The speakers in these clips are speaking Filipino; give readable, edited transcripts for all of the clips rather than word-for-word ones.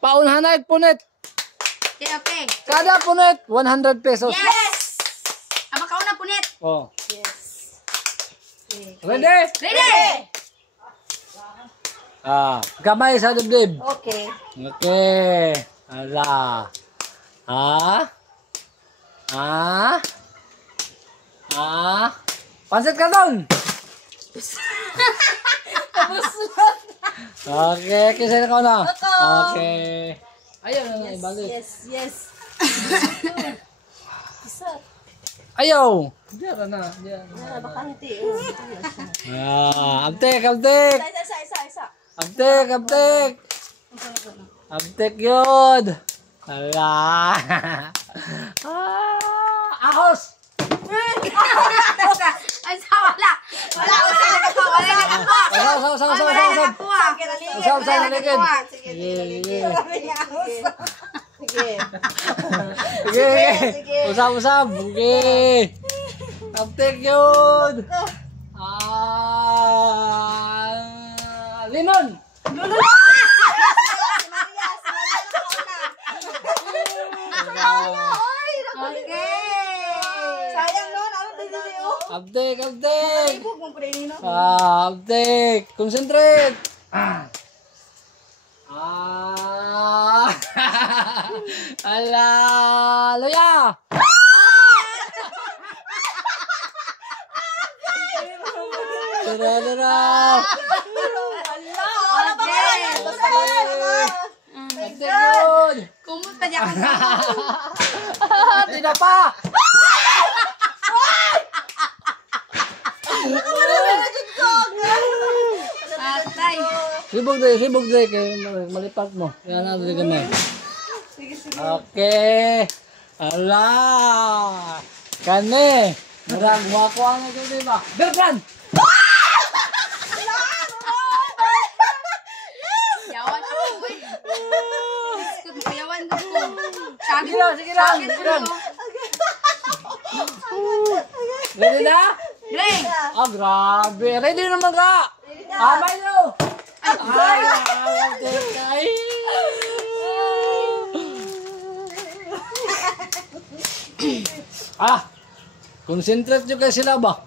Paunhanay punit. Okay. Kada punit 100 pesos. Yes! Ama ka una punit. Oh. Yes. Ready? Ready! Gamay sa dibdib. Okay. Okay. Ala. Pansit ka doon. Okay, kisa na ka na. Okay. Ayaw na na ibalik. Yes. Ayaw. Diyan na. Bakante. Abtek. Isa. Abtek yun. Ala. Ahos. Ay, wala. Wala Usap sa naligid. Sige. Usap. Sige. Abtek yun. Limon. Abtek. Abtek. Concentrate. Ala. Loya. Dara. Abtek yun. Kumusta niya ka? Tidak pa. Patay. Sibog deh kay malipat mo. Yan na dili gamay. Okay. Ala. Kane. Murag mo ako ang ito ba? Bertrand. Yawan ako. Yawan ko. Sige lang. Ready na? Greg. Grabe. Ready naman ka. Amay nyo. Concentrate juga sila ba?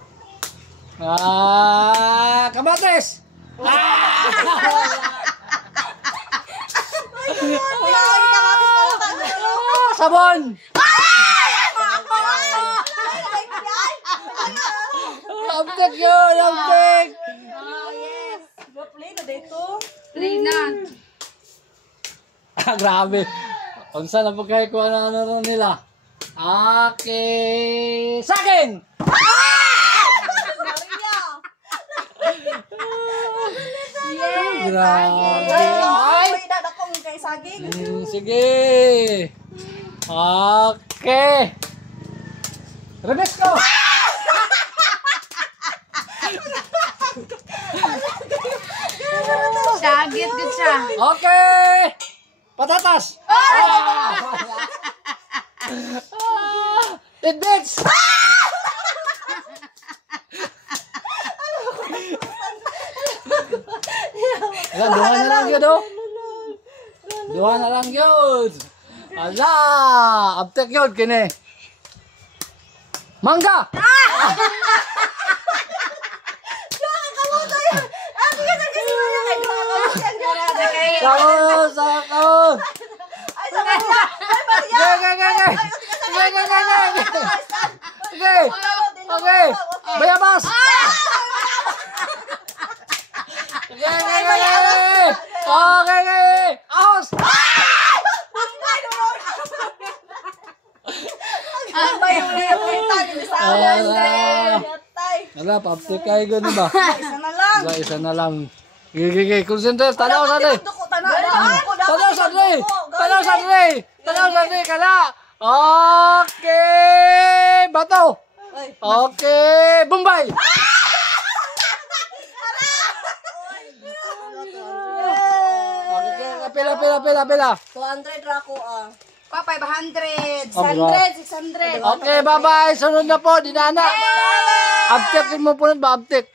Kamates. Sabon. Abtek yun, abtek. Yes. Play na. Grabe. Unsa na pagkaya ko ano nila. Okay. Saging! Yes. Grabe. Ay! Sige. Okay. Rebes ko! Sagit din siya. Okay. Patatas. Tidbits. Duha na lang yun, oh. Duha na lang yun. Ala, abtek yun, kini. Mangga. Sakaw. Okay. Bayabas. Okay. Ahos. Wala, paptik kayo gano'n ba? Isa na lang. Gigi, concentrate. Tanaw sa rin. Tanaw sa rin. Kala. Okay. Bato. Okay. Bombay. Pila. 200 rako Papay, 100. 600. Okay, bye-bye. Sunod na po, dinana. Abtek mo po nun ba? Abtek.